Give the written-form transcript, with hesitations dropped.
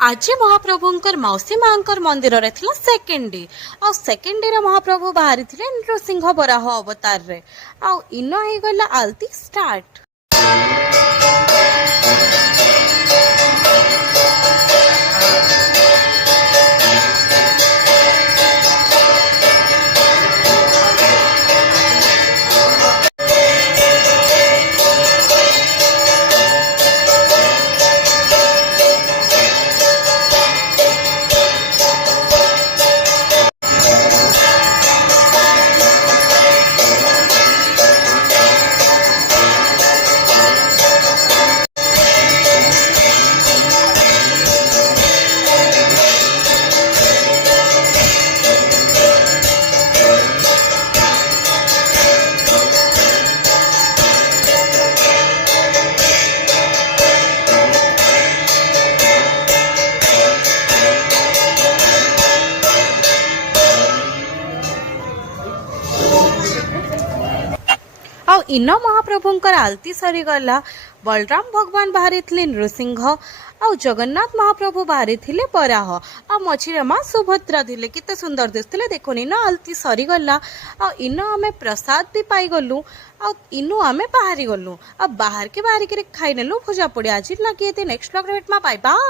आज महाप्रभुंकर मौसी मांकर मंदिर रे थिला सेकेंड डे आ सेकेंड डे रे महाप्रभु बाहरी थिले नृसिंह बराह अवतार रे आ इनो हे गला आलती स्टार्ट। आउ इन महाप्रभुंकर आलती सरी गला। बलराम भगवान बाहरी थिले नृसिंह आउ जगन्नाथ महाप्रभु बाहरी थिले बराह आ मझिरे मां सुभद्रा थिले। केते सुंदर दिसथिले देखोनी ना आलती सरी गला। आ इन आमे प्रसाद भी पाई गलु आ इनु आमे बाहरी गलु आ बाहर के खाई नेलु भुजा पड़ी। आज लगी नेक्स्ट ब्लॉग रे भेट मा बाय बाय।